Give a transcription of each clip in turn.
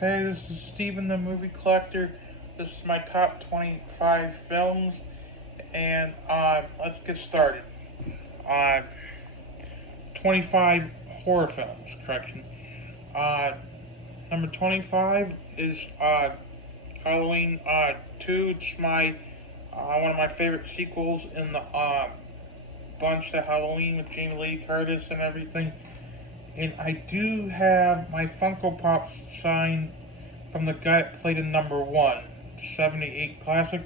Hey, this is Steven the Movie Collector. This is my top 25 films, and let's get started. Uh, 25 horror films, correction. Uh, Number 25 is Halloween 2. It's one of my favorite sequels in the bunch to Halloween with Jamie Lee Curtis and everything. And I do have my Funko Pops signed from the guy that played in number 1, the 78 Classic.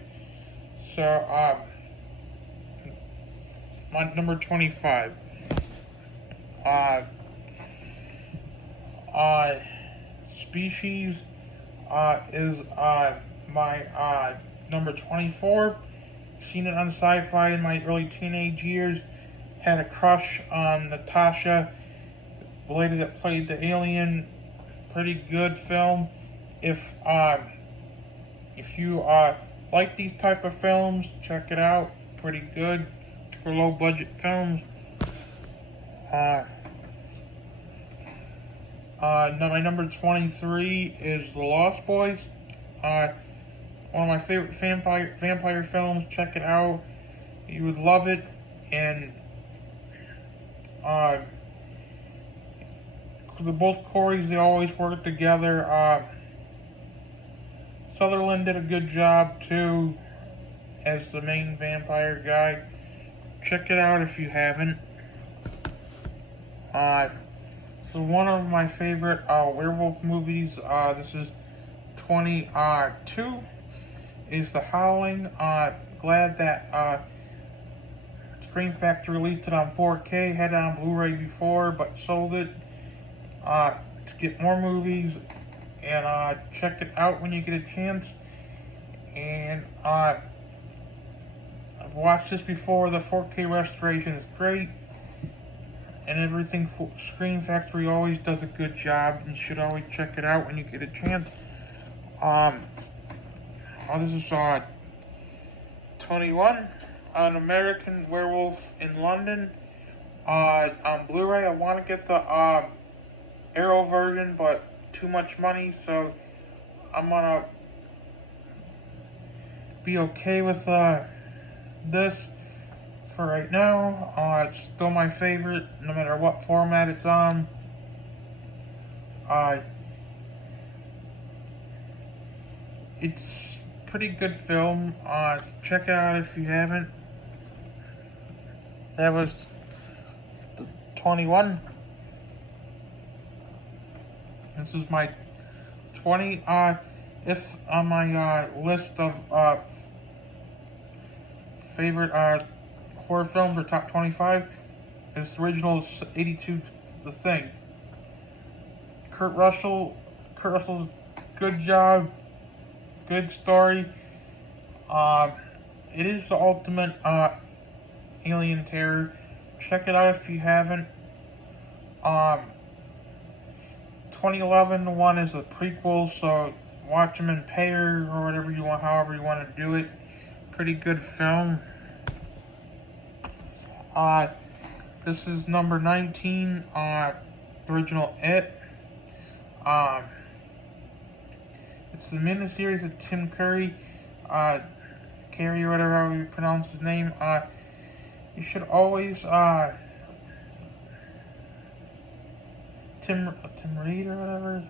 So, my number 25. Uh, uh, Species is my number 24. Seen it on Sci-Fi in my early teenage years. Had a crush on Natasha, the lady that played the alien. Pretty good film. If you like these type of films, check it out. Pretty good for low budget films. My number 23 is The Lost Boys. One of my favorite vampire films. Check it out. You would love it. And the both Coreys, they always work together. Sutherland did a good job too as the main vampire guy. Check it out if you haven't. So one of my favorite werewolf movies, this is 22, is The Howling. Glad that Scream Factory released it on 4K. Had it on Blu-ray before, but sold it to get more movies. And check it out when you get a chance. And I've watched this before. The 4K restoration is great. And everything. Scream Factory always does a good job, and you should always check it out when you get a chance. This is 21, An American Werewolf in London. On Blu-ray, I want to get the Arrow version, but too much money, so I'm gonna be okay with this for right now. It's still my favorite, no matter what format it's on. It's pretty good film. Check it out if you haven't. That was 21. This is my 20. If on my list of favorite horror films or top 25, this original 82, The Thing. Kurt Russell's good job, good story. It is the ultimate alien terror. Check it out if you haven't. 2011 one is a prequel, so watch them in pair or whatever you want, however you want to do it. Pretty good film. This is number 19, original It. It's the miniseries of Tim Curry, Carey or whatever how you pronounce his name. You should always, Tim Reed or whatever.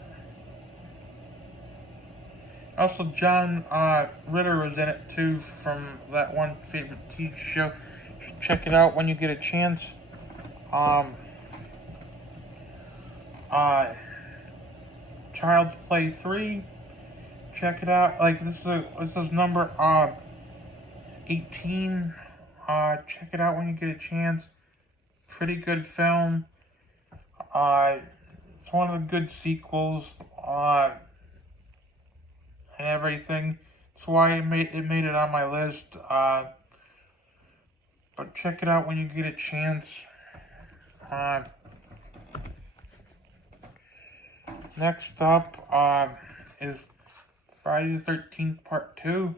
Also, John Ritter was in it too, from that one favorite TV show. You should check it out when you get a chance. Child's Play 3. Check it out. Like this is number 18. Check it out when you get a chance. Pretty good film. It's one of the good sequels. And everything. That's why it made it on my list. But check it out when you get a chance. Next up is Friday the 13th Part 2.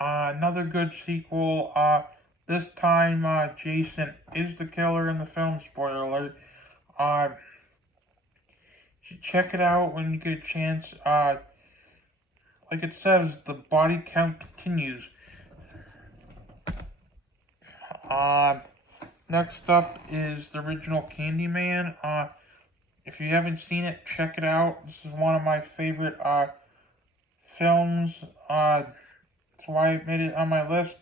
Another good sequel. This time Jason is the killer in the film. Spoiler alert. check it out when you get a chance. Like it says, the body count continues. Next up is the original Candyman. If you haven't seen it, check it out. This is one of my favorite films. That's why I made it on my list.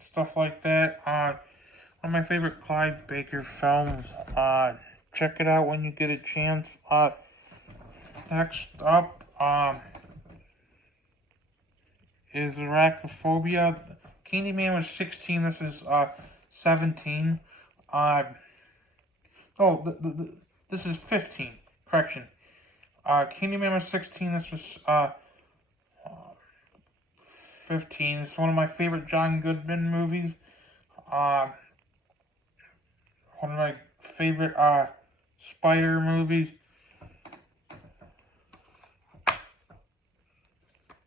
Stuff like that. One of my favorite Clive Baker films. Check it out when you get a chance. Next up, is Arachnophobia. Candyman was 16. This is 17. This is 15. Correction. Candyman was 16. This was 15. It's one of my favorite John Goodman movies. One of my favorite Spider movies.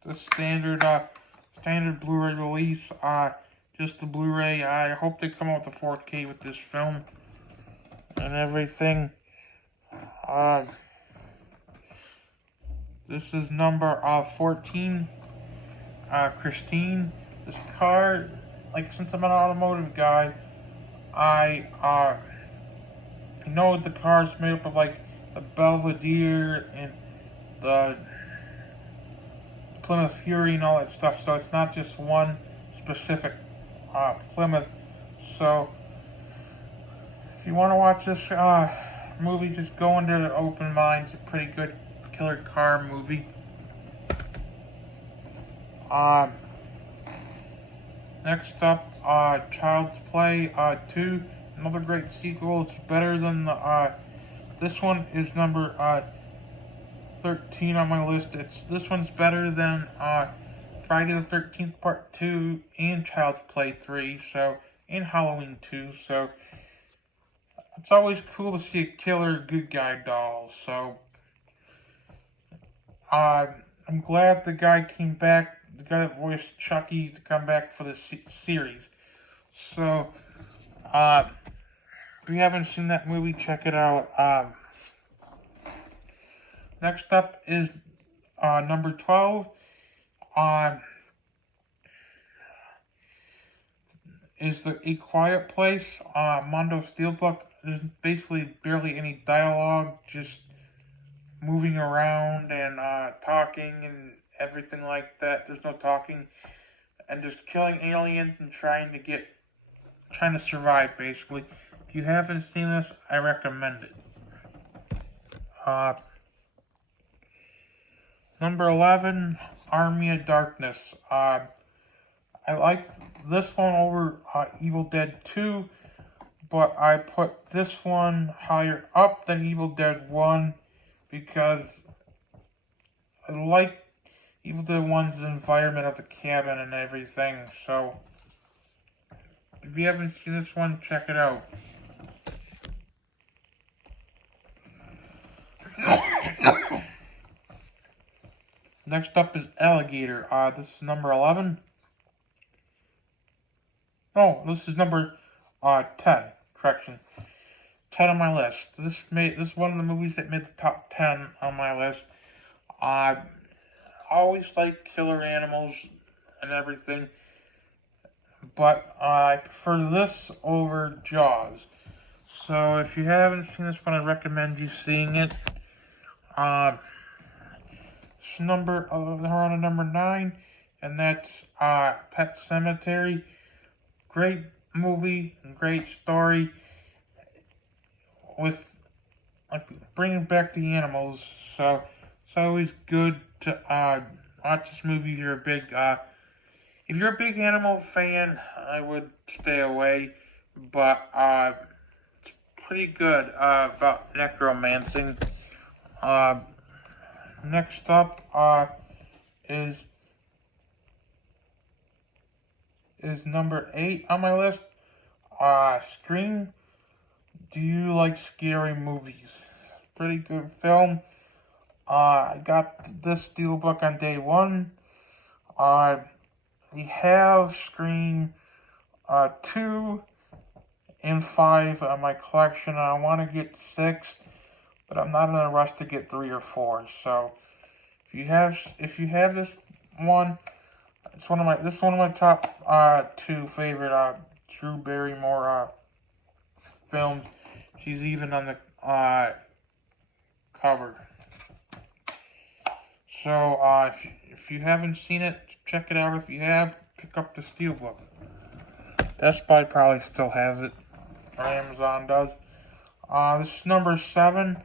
The standard Blu-ray release. Just the Blu-ray. I hope they come out with the 4K with this film and everything. This is number 14. Christine. This car, like, since I'm an automotive guy, I know the car is made up of, like, the Belvedere and the Plymouth Fury and all that stuff, so it's not just one specific Plymouth. So if you want to watch this movie, just go into the open mind. It's a pretty good killer car movie. Next up, Child's Play 2, another great sequel. It's better than the this one is number 13 on my list. This one's better than Friday the 13th Part 2 and Child's Play 3, and Halloween 2, so it's always cool to see a killer good guy doll. So I'm glad the guy came back, the guy that voiced Chucky, to come back for this series. So if you haven't seen that movie, check it out. Next up is number 12. Is A Quiet Place. Mondo Steelbook. There's basically barely any dialogue, just moving around and talking and everything like that. There's no talking, and just killing aliens and trying to survive, basically. If you haven't seen this, I recommend it. Number 11, Army of Darkness. I like this one over Evil Dead 2, but I put this one higher up than Evil Dead 1 because I like Evil Dead 1's environment of the cabin and everything. So if you haven't seen this one, check it out. Next up is Alligator. This is number 11. Oh, this is number 10. Correction. 10 on my list. This is one of the movies that made the top 10 on my list. I always like killer animals and everything, but I prefer this over Jaws. So if you haven't seen this one, I recommend you seeing it. We're on number 9, and that's Pet Sematary. Great movie, great story with bringing back the animals. So it's always good to watch this movie if you're a big animal fan. I would stay away, but it's pretty good about necromancing. Next up is number 8 on my list. Scream. Do you like scary movies? Pretty good film. I got this steelbook on day 1. We have Scream 2 and 5 on my collection. I want to get 6, but I'm not in a rush to get 3 or 4. So if you have this one, this is one of my top 2 favorite Drew Barrymore films. She's even on the cover. So if you haven't seen it, check it out. If you have, pick up the Steelbook. Best Buy probably still has it, or Amazon does. This is number 7.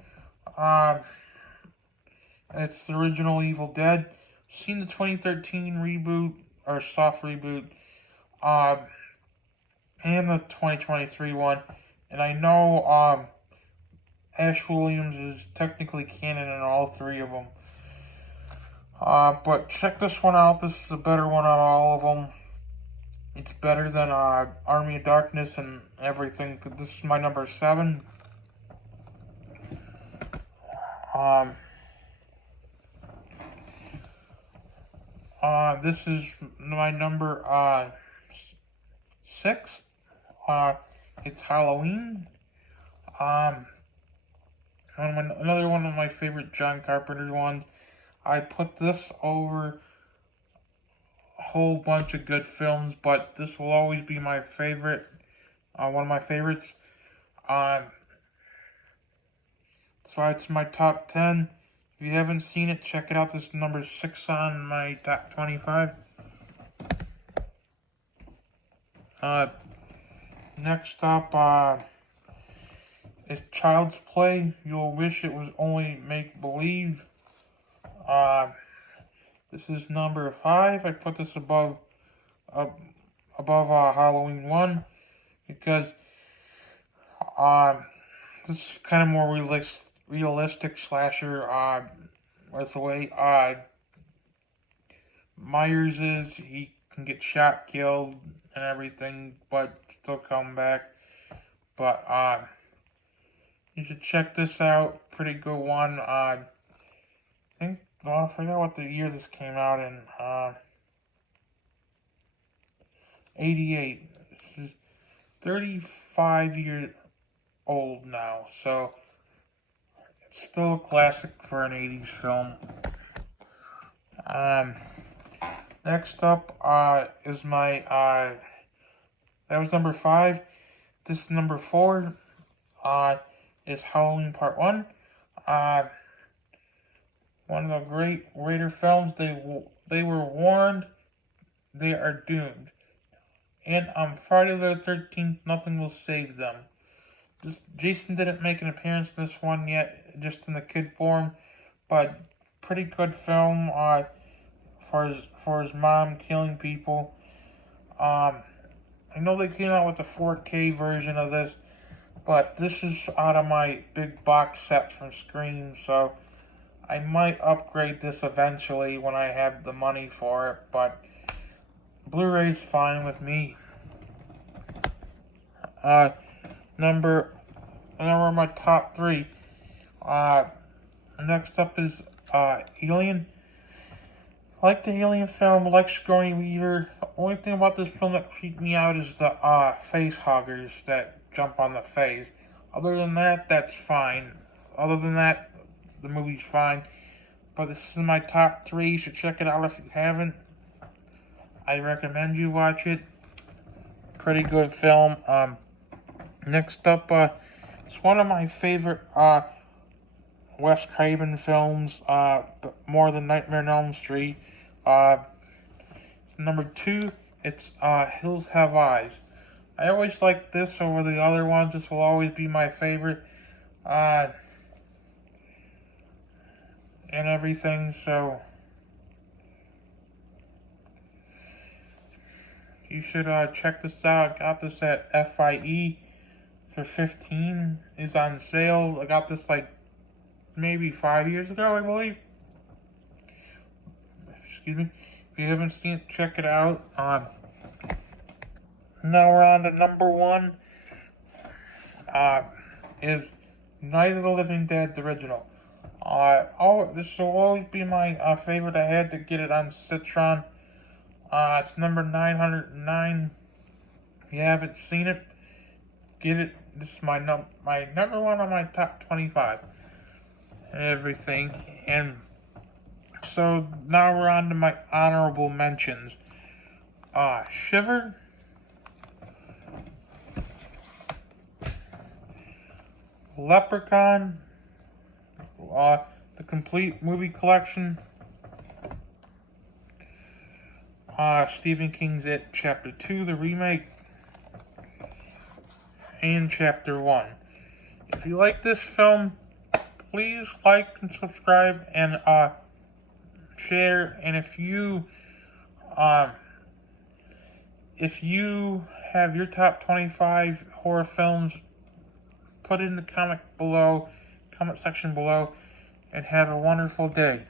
It's the original Evil Dead. Seen the 2013 reboot, or soft reboot, and the 2023 one. And I know Ash Williams is technically canon in all 3 of them. But check this one out. This is a better one out of all of them. It's better than Army of Darkness and everything. This is my number 7. This is my number 6. It's Halloween. Another one of my favorite John Carpenter ones. I put this over a whole bunch of good films, but this will always be my favorite. One of my favorites. So it's my top 10. If you haven't seen it, check it out. This is number 6 on my top 25. Next up is Child's Play. You'll wish it was only make-believe. This is number 5. I put this above Halloween 1 because this is kind of more realistic slasher. With the way Myers is, he can get shot, killed, and everything, but still come back. But you should check this out. Pretty good one. I forgot what the year this came out in. 88. This is 35 years old now, so it's still a classic for an 80s film. Next up is my that was number 5. This is number 4. Is Halloween Part 1. One of the great Raider films. They were warned. They are doomed. And on Friday the 13th, nothing will save them. Jason didn't make an appearance in this one yet, just in the kid form, but pretty good film for his mom killing people. I know they came out with the 4K version of this, but this is out of my big box set from Scream, so I might upgrade this eventually when I have the money for it, but Blu-ray's fine with me. Number my top 3. Next up is Alien. I like the Alien film, I like Sigourney Weaver. The only thing about this film that creeped me out is the face hoggers that jump on the face. Other than that, that's fine. Other than that, the movie's fine. But this is my top 3. You should check it out if you haven't. I recommend you watch it. Pretty good film. Next up, it's one of my favorite Wes Craven films, more than Nightmare on Elm Street. It's number 2. It's Hills Have Eyes. I always like this over the other ones. This will always be my favorite. And everything, so you should check this out. I got this at FIE for $15. It's on sale. I got this like maybe 5 years ago, I believe. Excuse me. If you haven't seen it, check it out. Now we're on to number 1. Is Night of the Living Dead, the original. This will always be my favorite. I had to get it on Citron. It's number 909. If you haven't seen it, get it. This is my number one on my top 25 and everything. And so now we're on to my honorable mentions. Shiver, Leprechaun, the complete movie collection, Stephen King's It Chapter 2, the remake, and Chapter 1. If you like this film, please like and subscribe and share. And if you have your top 25 horror films, put it in the comment section below, and have a wonderful day.